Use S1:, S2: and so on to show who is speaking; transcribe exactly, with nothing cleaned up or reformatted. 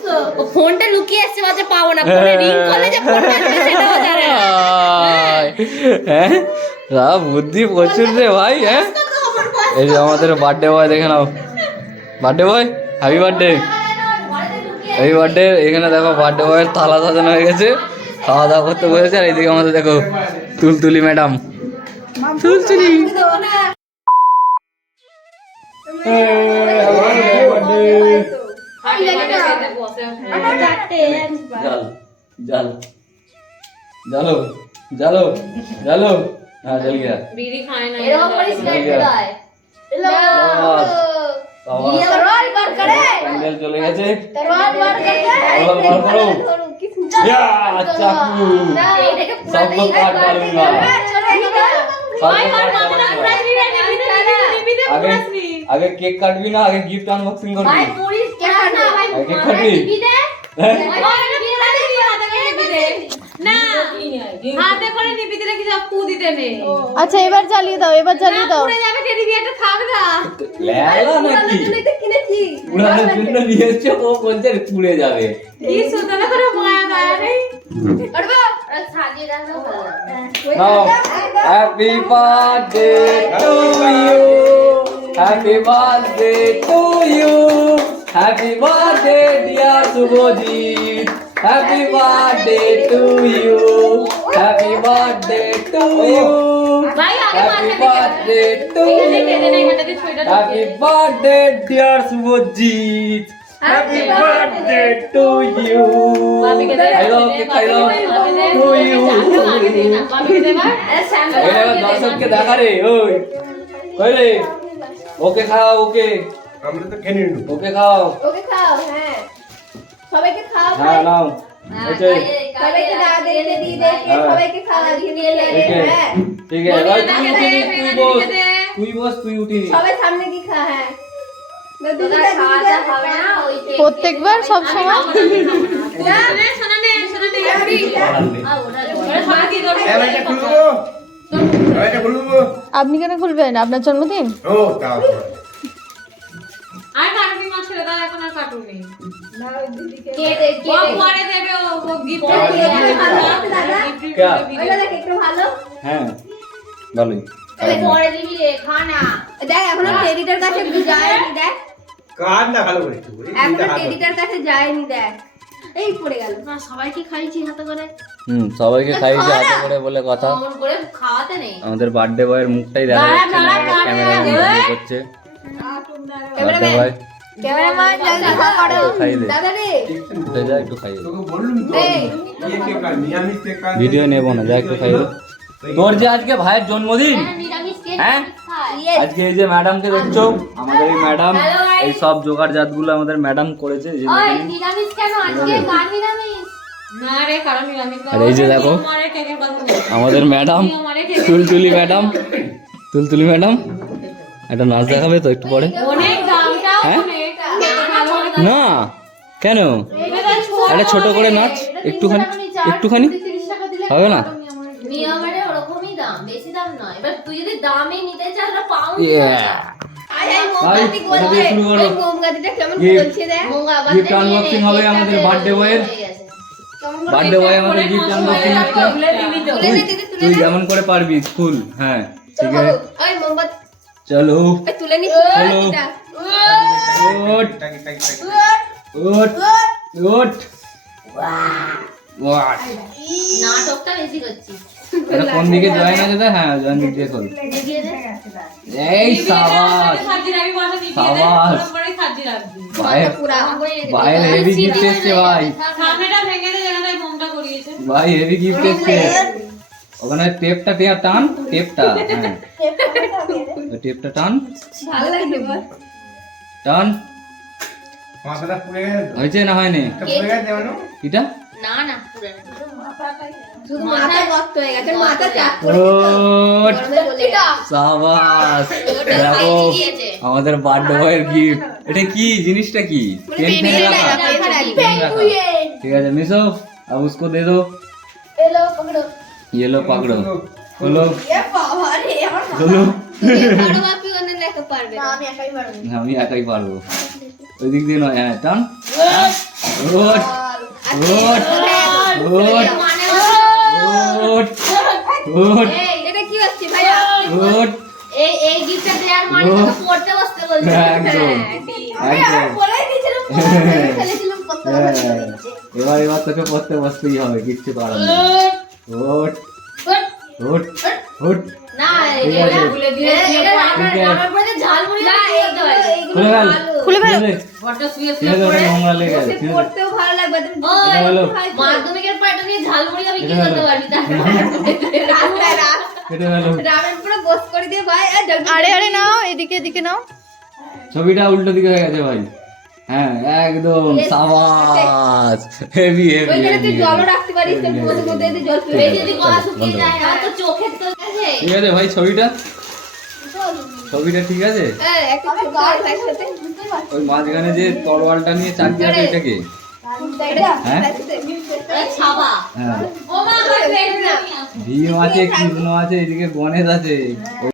S1: ফোনটা লুকিয়ে আসছে বাজে পাবো না ফোনে রিং করলে যে ফোনটা আসবে সেটাও জানে না
S2: হ্যাঁ রা বুদ্ধি প্রচুর রে ভাই। হ্যাঁ এই যে আমাদের বার্থডে বয় দেখে নাও, birthday boy happy birthday, happy birthday. এখানে দেখো বার্থডে বয়ের থালা সাজানো হয়ে গেছে, খাওয়া দাওয়া করতে বসেছে। আর এইদিকে আমাদের দেখো তুলতুলি ম্যাডাম, তুলতুলি জাল জাল জালো জালো জালো হ্যাঁ জল গিয়া
S1: বিড়ি খায় না
S3: এরকম করে সিগারেট দেয়
S2: প্যান্ডেল চলে গেছে।
S3: তরোয়াল বার করতে
S2: বল বল করো ইয়া চাকু सबको काट डालूंगा, आगे आगे केक काटबी ना, आगे गिफ्ट अनबॉक्सिंग करबी।
S3: भाई पूरी क्या ना भाई
S2: केक काटबी
S1: না হাতে করে নিবি দিলে কি সব পু দিতে নেই।
S4: আচ্ছা এবার জ্বালিয়ে দাও, এবার জ্বালিয়ে দাও।
S1: পুরো যাবে টেডি বিয়ারটা থাক না
S2: লেলা নাকি
S3: কিনেছি
S2: উড়ানোর জন্য নিয়ে এসছো, ও বলছে পুড়ে যাবে।
S1: কি সুতলা করে মায়া গায়া নেই
S3: করবো আর সাজিয়ে রাখো ভালো লাগবে।
S2: Now, happy birthday to you, happy birthday to you, happy birthday dear Subhojit, happy birthday to you, happy birthday to you,
S1: ভাই আগে
S2: happy
S1: মাথা
S2: birthday to
S1: টেডি টেডি নাই
S2: you,
S1: হাতে ছুঁইটা
S2: happy birthday dear Subhojit, happy birthday to you,
S1: বাবিকে দে
S2: খাই দাও কে খাই দাও to you।
S1: বাবিকে দে ভাই
S2: এবার দর্শককে দেখা রে, ওই কই রে, ওকে খাও, ওকে
S5: আমরা তো খেয়ে নিলু।
S2: ওকে খাও,
S3: ওকে খাও হ্যাঁ সবাইকে খাও
S2: হ্যাঁ নাও ওকে
S3: সবাইকে দাঁড়া দিয়ে দিয়ে দিয়ে সবাইকে খাওয়া দিয়ে দিয়ে
S2: ঠিক আছে
S3: হ্যাঁ
S2: ঠিক আছে এবার তুই উঠে নি, তুই বস তুই বস তুই উঠে নি।
S3: সবাই সামনে কি খা হ্যাঁ দিদিটা খাওয়াটা হবে না ওইতে
S4: প্রত্যেকবার সব সময়
S1: শোনা নে শোনা নে ওরা সবাই কি ধরে
S5: এবার এটা খুলে দেবো, এবার এটা খুলে দেবো।
S4: আপনি কেন খুলবেন? আপনার জন্মদিন।
S5: ও তাও
S1: আর কাটুনি মাছ ছেড়ে দাও, এখন আর কাটুনি
S3: কে দে কে
S1: ও
S3: দে
S1: পরে দেবে, ও ও গিফট
S3: পরে দিয়ে দেবে, ভালো আছে দাদা?
S2: क्या
S3: ওইটা দেখ একটু ভালো
S2: হ্যাঁ ভালোই
S3: তাহলে পরে দিবি রে খা না দেখ এখনো টেডিটার কাছে যায়নি দেখ
S5: কার না ভালো করে একটু করে
S3: এখনো টেডিটার কাছে যায়নি দেখ এই পড়ে গেল
S1: না সবাইকে খাইছি হাতে করে
S2: হুম সবাইকে খাইয়েছে হাতে করে বলে কথা।
S3: অমন করে খাওয়াতে নেই
S2: আমাদের বার্থডে বয়ের মুখটাই দেখা
S1: দাঁড়া,
S2: যাচ্ছে না,
S1: দাঁড়া,
S2: ক্যামেরা
S1: দাঁড়া,
S2: ভিডিও করছে বার্থডে বয়।
S3: ক্যামেরাম্যান জলদি খা করো
S2: খাই দে
S3: দাদা রে
S2: উঠে যা একটু খাইয়ে দে।
S5: তোকে বললুম তো
S3: এই
S5: ইয়ে কে কার নিরামিষ কে কার
S2: ভিডিও নেব না, যা একটু খাইয়ে দে। তোর যে আজকে ভাইয়ের জন্মদিন,
S3: নিরামিষ কে
S2: হ্যাঁ
S3: ইয়ে
S2: আজকে এই যে ম্যাডামকে দেখছো, আমাদের এই ম্যাডাম এই সব জোগাড় জাতগুলো আমাদের ম্যাডাম করেছে। এই যে
S3: ওই
S2: দেখেন।
S3: নিরামিষ কেন আজকে কার নিরামিষ
S1: না রে কারণ নিরামিষ
S2: আর এই যে দেখো
S1: মারে কেকের কথা
S2: আমাদের madam Tultuli madam, Tultuli madam একটা নাচ দেখাবে তো একটু পরে?
S1: অনেক দামটাও
S2: হ্যাঁ?
S1: অনেক
S2: না কেন, একটা ছোট করে নাচ একটুখানি একটুখানি হবে না?
S3: নিয়মের ওরকমই দাম বেশি দাম নয় এবার তুই যদি দামে নিতে চাস তাহলে পাউন্ড আয় আয় মোমবাতি
S2: ভাই,
S3: বলছে
S2: শুরু করো।
S3: এই মোমবাতিটা কেমন
S2: Gift-
S3: বলছে দেখ মোমবাতি
S2: gift unboxing হবে আমাদের birthday boy এর। বার্থডে বয় আমাদের গিফট আনবক্সিং হচ্ছে।
S3: তুলে নে দিদি তুলে
S2: তুই
S3: নে
S2: যেমন করে পারবি ফুল, হ্যাঁ ঠিক আছে
S3: ওই মোমবাতি
S2: চলো
S3: ওই তুলে নি
S2: চলো
S3: মোমবাতিটা
S2: ওট
S5: টাকি টাকি টাকি
S2: ওট ওট ওয়াট
S3: নাটকটা বেশি করছিস
S2: এটা কোন দিকে জয়েন আছে? হ্যাঁ জয়েন দিকে কর।
S3: দেখিয়ে দে
S2: এই সাবাস
S1: সাজি রাখবি বাসা নিয়ে
S2: সাবাস।
S1: পরে সাজি রাখবি
S2: ভাই
S3: পুরা
S2: ভাই হেভি গিফট এসছে ভাই,
S1: সামনেটা ভেঙে দে যেখানে মোমটা করিয়েছে
S2: ভাই হেভি গিফট এসছে। ওখানে টেপটা টেপ টান, টেপটা হ্যাঁ ওই টেপটা টান
S3: ভালো লাগছে বল
S2: টান।
S5: মাথাটা পুড়ে গেছে তো
S2: হয়েছে না হয়নি?
S5: এটা পুড়ে গেছে মানে
S2: এটা
S3: না না পুরো শুধু মাথা গর্ত হয়ে গেছে মাথা চাপ করে
S2: ওট
S3: গরমে বলে
S2: সাবাস।
S3: ওটা
S2: দেখো
S3: খাইয়ে দিয়েছে
S2: আমাদের বার্থডে বয়ের গিফট। এটা কি জিনিসটা কি? পেন ফেন রাখা? पेन रखा। ठीक है मिसो अब उसको दे दो,
S3: ये लो पकड़ो
S2: ये लो पकड़ो, खोलो
S3: ये बाबा रे यार
S2: खोलो।
S3: बड़ा बापी करने
S1: একা পারবে
S3: না আমি একাই পারবো
S2: আমি একাই পারবো ওই দিক দিয়ে নয় হ্যাঁ টান ওট ওট ওট
S3: মানে
S2: ওট ওট
S3: এই এটা কি হচ্ছে ভাইয়া
S2: ওট
S3: এই এই গিফটটা দেওয়ার মানে তো পড়তে বসতে বলছে
S2: একদম
S3: আমি আর
S2: একদম
S3: বলেই দিয়েছিলাম খেলেছিলাম কত
S2: হ্যাঁ, এবার এবার তোকে পড়তে বসতেই হবে কিচ্ছু করার নেই ওট ওট ওট
S3: না
S2: ঠিক
S3: এটা
S2: আছে।
S3: ভুলে দিয়ে এটা আমার
S2: ঠিক আছে।
S3: আমার পরে ঝালমুড়ি না এইগুলো
S2: খুলে ফেল
S4: খুলে ফেল
S2: খুলে
S3: বড় শুয়ে
S2: ঠিক আছে ওটা নোংরা লেগে গেছে ঠিক আছে
S3: পড়তেও ভালো লাগবে তুমি
S2: এটা হলো
S3: মাধ্যমিকের পর এটা নিয়ে ঝালমুড়ি আমি কি
S2: এটা
S3: করতে
S2: হলো।
S3: পারবি তাহলে রাস্তায় রাত
S2: কেটে ফেলো
S3: রামের পুরো গোস করে দিয়ে ভাই আর জলদি
S4: আরে আরে নাও এদিকে এদিকে নাও
S2: ছবিটা উল্টো দিকে হয়ে গেছে ভাই হ্যাঁ একদম সাবাস হেভি হেভি
S3: ওইখানে তুই জলও রাখতে পারিস তোর মধ্যে মধ্যে যদি জল
S2: ঠিক
S3: বেশি
S2: আছে,
S3: যদি গলা
S2: চলো,
S3: শুকিয়ে
S2: বন্ধ
S3: যায় আর তো চোখের তো আছে
S2: ঠিক আছে ভাই ছবিটা ছবিটা ঠিক আছে
S3: হ্যাঁ একটা ছোট গাছ একসাথে
S2: ওই মাঝখানে যে তরোয়ালটা নিয়ে চাকরি আছে এটাকে হ্যাঁ
S3: ছাবা
S2: হ্যাঁ
S3: ও মা আমার পেট না
S2: ভীম আছে কৃষ্ণ আছে এদিকে গণেশ আছে